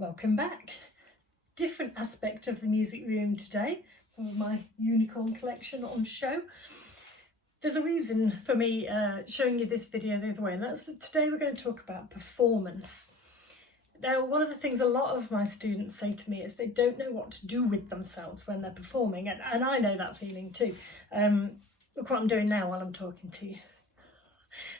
Welcome back. Different aspect of the music room today. Some of my unicorn collection on show. There's a reason for me showing you this video the other way, and that's that today we're going to talk about performance. Now, one of the things a lot of my students say to me is they don't know what to do with themselves when they're performing, and I know that feeling too. Look what I'm doing now while I'm talking to you.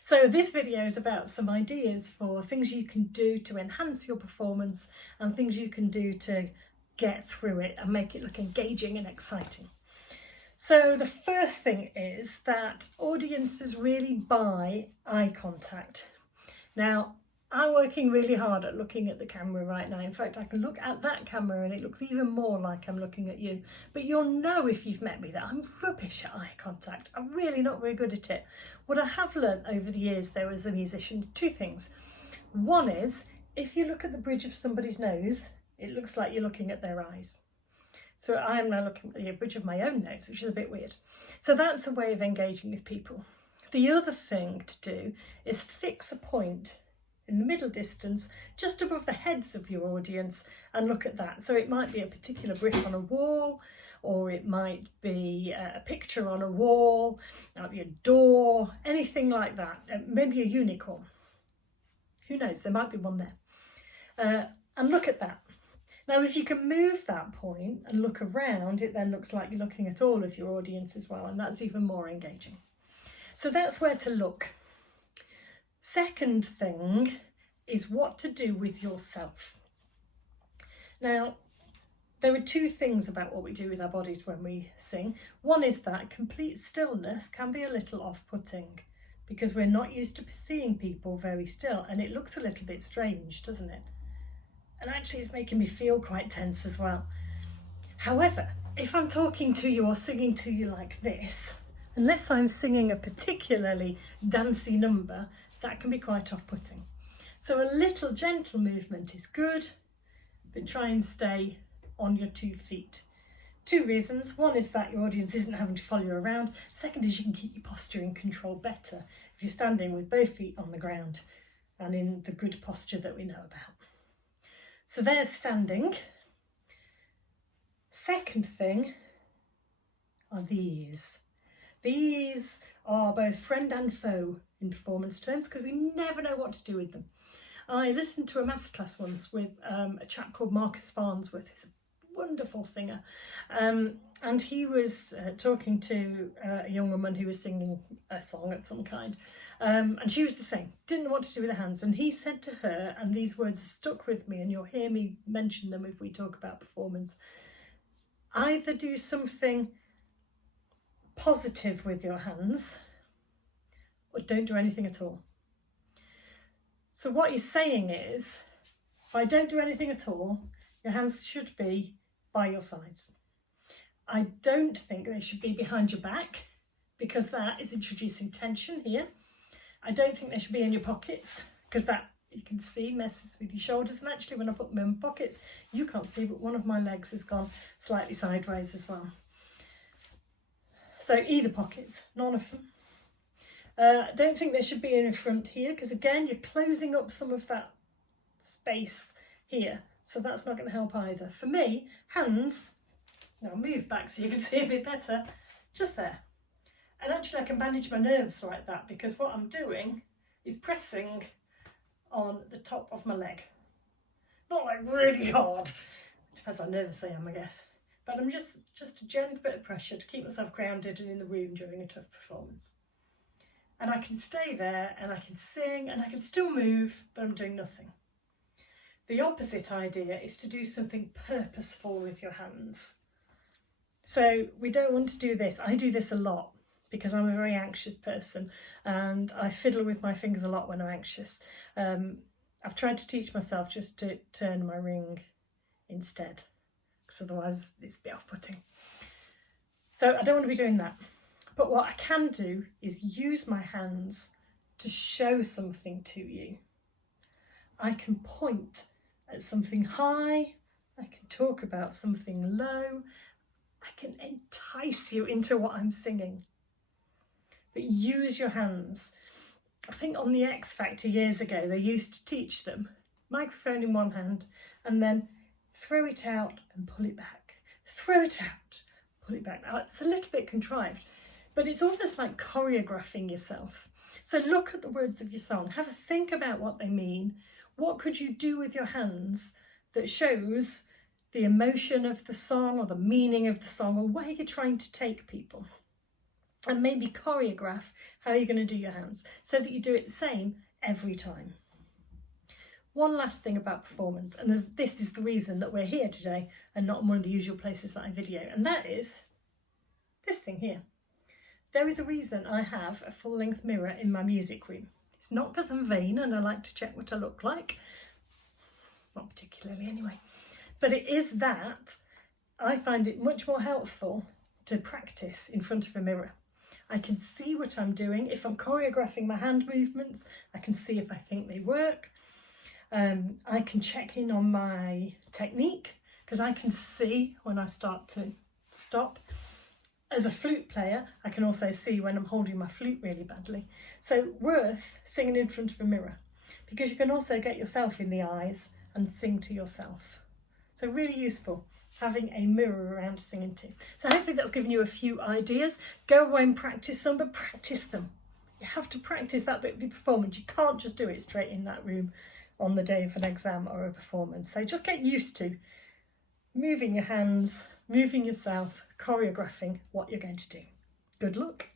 So this video is about some ideas for things you can do to enhance your performance and things you can do to get through it and make it look engaging and exciting. So the first thing is that audiences really buy eye contact. Now, I'm working really hard at looking at the camera right now. In fact, I can look at that camera and it looks even more like I'm looking at you. But you'll know if you've met me that I'm rubbish at eye contact. I'm really not very good at it. What I have learnt over the years, though, as a musician, two things. One is, if you look at the bridge of somebody's nose, it looks like you're looking at their eyes. So I am now looking at the bridge of my own nose, which is a bit weird. So that's a way of engaging with people. The other thing to do is fix a point in the middle distance, just above the heads of your audience, and look at that. So it might be a particular brick on a wall, or it might be a picture on a wall, it might be a door, anything like that. Maybe a unicorn. Who knows, there might be one there. And look at that. Now, if you can move that point and look around, it then looks like you're looking at all of your audience as well, and that's even more engaging. So that's where to look. Second thing is what to do with yourself. Now, there are two things about what we do with our bodies when we sing. One is that complete stillness can be a little off-putting because we're not used to seeing people very still, and it looks a little bit strange, doesn't it? And actually it's making me feel quite tense as well. However, if I'm talking to you or singing to you like this, unless I'm singing a particularly dancey number, that can be quite off-putting. So a little gentle movement is good, but try and stay on your 2 feet. 2 reasons. One is that your audience isn't having to follow you around. Second is you can keep your posture in control better if you're standing with both feet on the ground and in the good posture that we know about. So there's standing. Second thing are these. These are both friend and foe in performance terms because we never know what to do with them. I listened to a masterclass once with a chap called Marcus Farnsworth, who's a wonderful singer, and he was talking to a young woman who was singing a song of some kind, and she was the same, didn't know what to do with her hands, and he said to her, and these words have stuck with me, and you'll hear me mention them if we talk about performance: either do something positive with your hands or don't do anything at all. So what he's saying is, if I don't do anything at all, your hands should be by your sides. I don't think they should be behind your back because that is introducing tension here. I don't think they should be in your pockets because that, you can see, messes with your shoulders, and actually when I put them in my pockets, you can't see, but one of my legs has gone slightly sideways as well. So either pockets, none of them. I don't think they should be in front here because again you're closing up some of that space here, so that's not going to help either. For me, hands, now move back so you can see a bit better, just there. And actually I can manage my nerves like that because what I'm doing is pressing on the top of my leg. Not like really hard, depends how nervous I am, I guess. But I'm just a gentle bit of pressure to keep myself grounded and in the room during a tough performance. And I can stay there and I can sing and I can still move, but I'm doing nothing. The opposite idea is to do something purposeful with your hands. So we don't want to do this. I do this a lot because I'm a very anxious person and I fiddle with my fingers a lot when I'm anxious. I've tried to teach myself just to turn my ring instead, because otherwise it's a bit off-putting. So I don't want to be doing that. But what I can do is use my hands to show something to you. I can point at something high, I can talk about something low, I can entice you into what I'm singing. But use your hands. I think on the X Factor years ago, they used to teach them microphone in one hand, and then throw it out and pull it back. Throw it out, pull it back. Now, it's a little bit contrived, but it's almost like choreographing yourself. So look at the words of your song, have a think about what they mean. What could you do with your hands that shows the emotion of the song or the meaning of the song or where you're trying to take people? And maybe choreograph how you're going to do your hands so that you do it the same every time. One last thing about performance, and this is the reason that we're here today and not in one of the usual places that I video, and that is this thing here. There is a reason I have a full-length mirror in my music room. It's not because I'm vain and I like to check what I look like, not particularly anyway, but it is that I find it much more helpful to practice in front of a mirror. I can see what I'm doing. If I'm choreographing my hand movements, I can see if I think they work. I can check in on my technique because I can see when I start to stop. As a flute player, I can also see when I'm holding my flute really badly. So worth singing in front of a mirror because you can also get yourself in the eyes and sing to yourself. So really useful having a mirror around to sing into. So hopefully that's given you a few ideas. Go away and practice some, but practice them. You have to practice that bit of your performance. You can't just do it straight in that room on the day of an exam or a performance. So just get used to moving your hands, moving yourself, choreographing what you're going to do. Good luck.